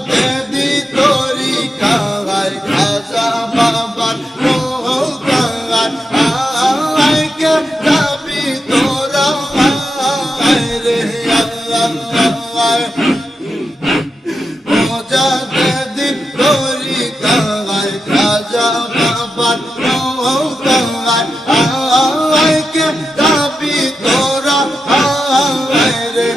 দেদি তোরি কাগায় খাজা বাবার নৌকায় আয় কে যাবি তোরা রে আল্লাহ মোজা দেদি তোরি কাগায় খাজা বাবার নৌকায় আয় কে যাবি তোরা রে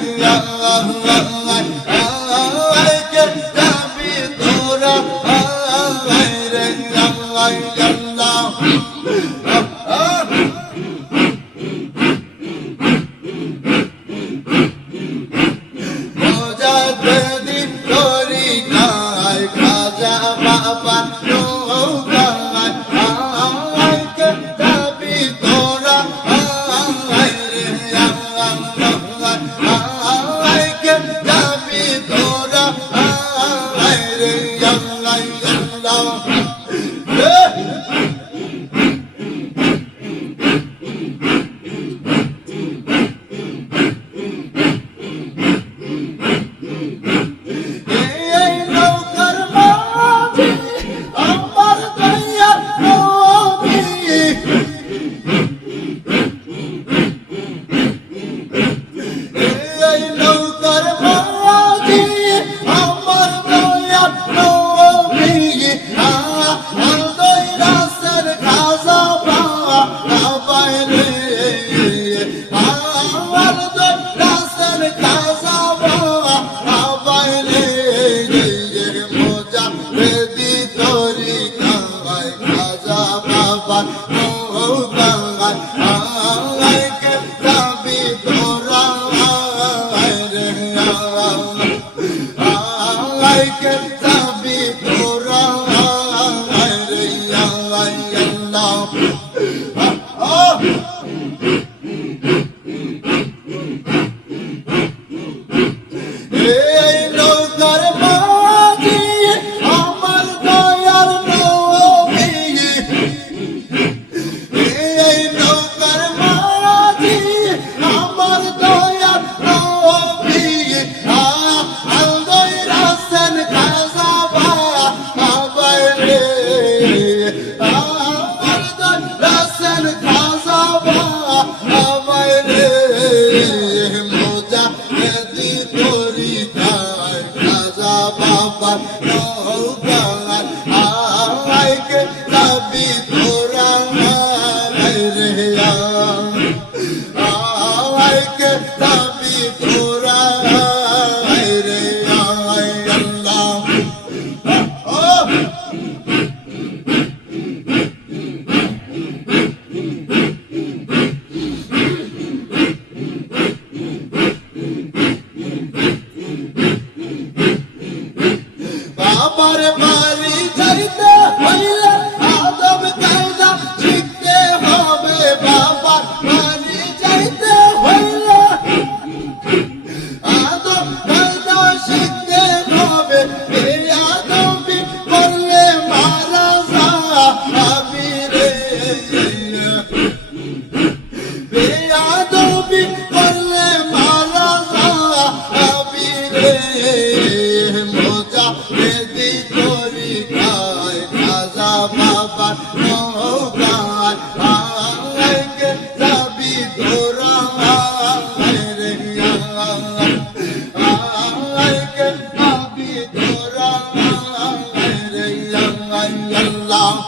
Allah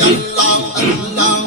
আল্লাহ আল্লাহ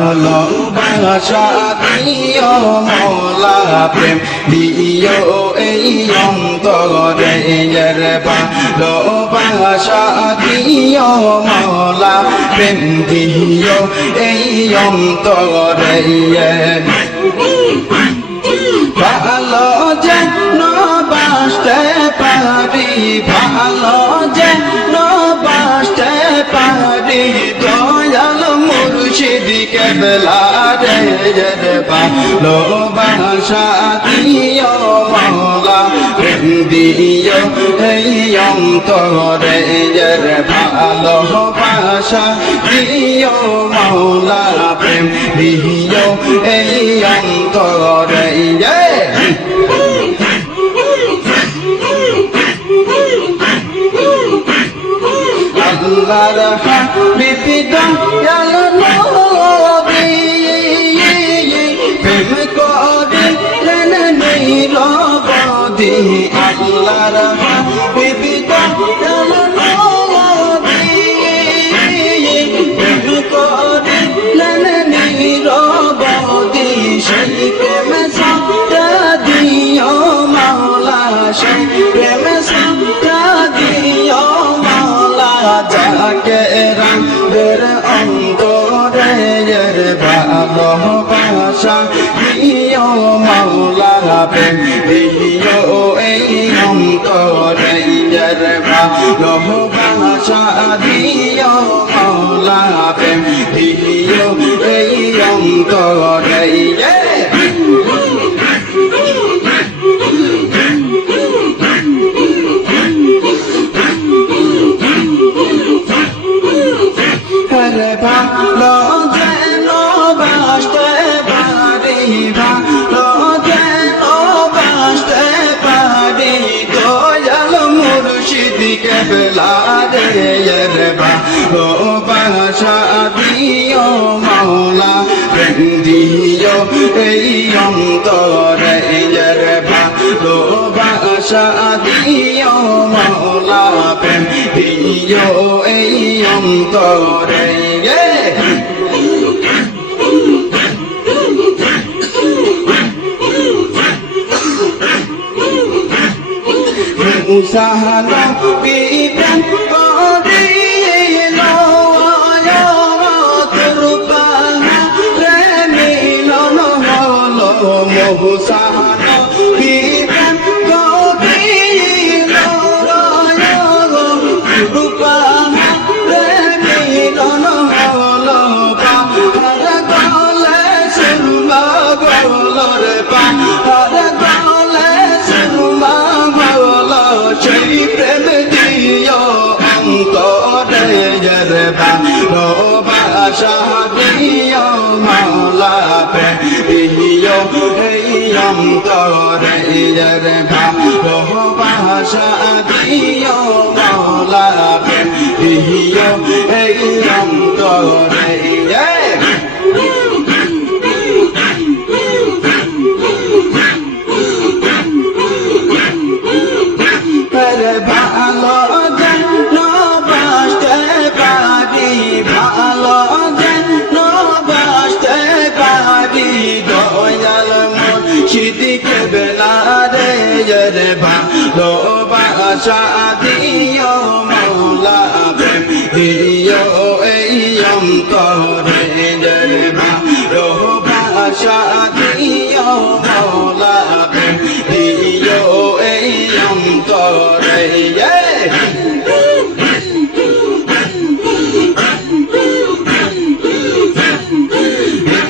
ভালোবাসা দিও মৌলা প্রেম দিও এই অন্তরে ভালোবাসা দিও মৌলা প্রেম দিও এই অন্তরে ভালো যেন বাসতে পারি ভালো যেন বাসতে পারি দয়াল মুর্শিদ কেবলা রে ভালোবাসা দিও মৌলা প্রেম দিও এই অন্তরে ভালোবাসা দিও মৌলা প্রেম দিও এই অন্তরে আল্লাহর হাবিব দয়াল নবী প্রেম করিলেন নিরবধি আল্লাহর হাবিব দয়াল নবী প্রেম করিলেন নিরবধি সেই প্রেম সাথে দিও মাওলা সেই প্রেম সাথে দিও মাওলা যাকে রামের অন্তরে ভালোবাসা দিও মাওলা প্রেম দিও এই অন্তরে ভালোবাসা দিও মাওলা প্রেম দিও এই অন্তরে ভালো যেন বাসতে পারি ভালো যেন বাসতে পারি দয়াল মুর্শিদ কেবলা রে ভালো বাসা দিও মাওলা প্রেম দিও এই অন্তরে ভালো বাসা দিও মাওলা প্রেম দিও এই অন্তরে উসাহানো বিপ্রেম করিল তোর পাহা প্রেমিলন হলো মহুসাহানো বিপ্রেম করিল তোর পাহা প্রেমিলন হলো পাহাড় গলে সুরমা বলর পাহাড় গলে সুরমা সেই প্রেম দিও অন্তরে ভালোবাসা দিও মাওলা প্রেম দিও এই অন্তরে ভালোবাসা দিও মাওলা প্রেম দিও এই অন্তরে ভালো যেন বাসতে পারি ভালো যেন বাসতে পারি দয়াল মুর্শিদ কেবলা রে ভালোবাসা দিও মাওলা প্রেম দিও এই অন্তরে ভালোবাসা দিও মাওলা প্রেম দিও এই অন্তরে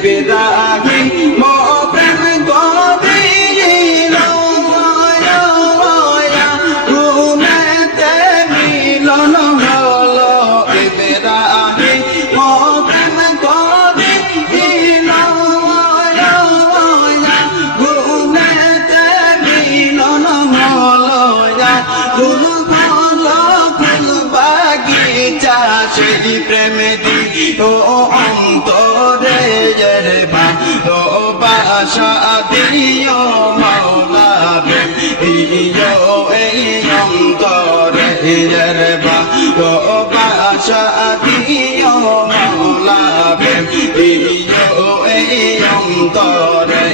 বিরাগী মো প্রেম গভীর ঘুমেতে মিলন হলো বিরাগী মো প্রেম গভীর ঘুমেতে মিলন হলো ফুল ভালো ফুল বাগিচা সেই প্রেম দিও অন্তরে ভালোবাসা দিও মাওলা প্রেম দিও এই অন্তরে ভালোবাসা দিও মাওলা প্রেম দিও এই অন্তরে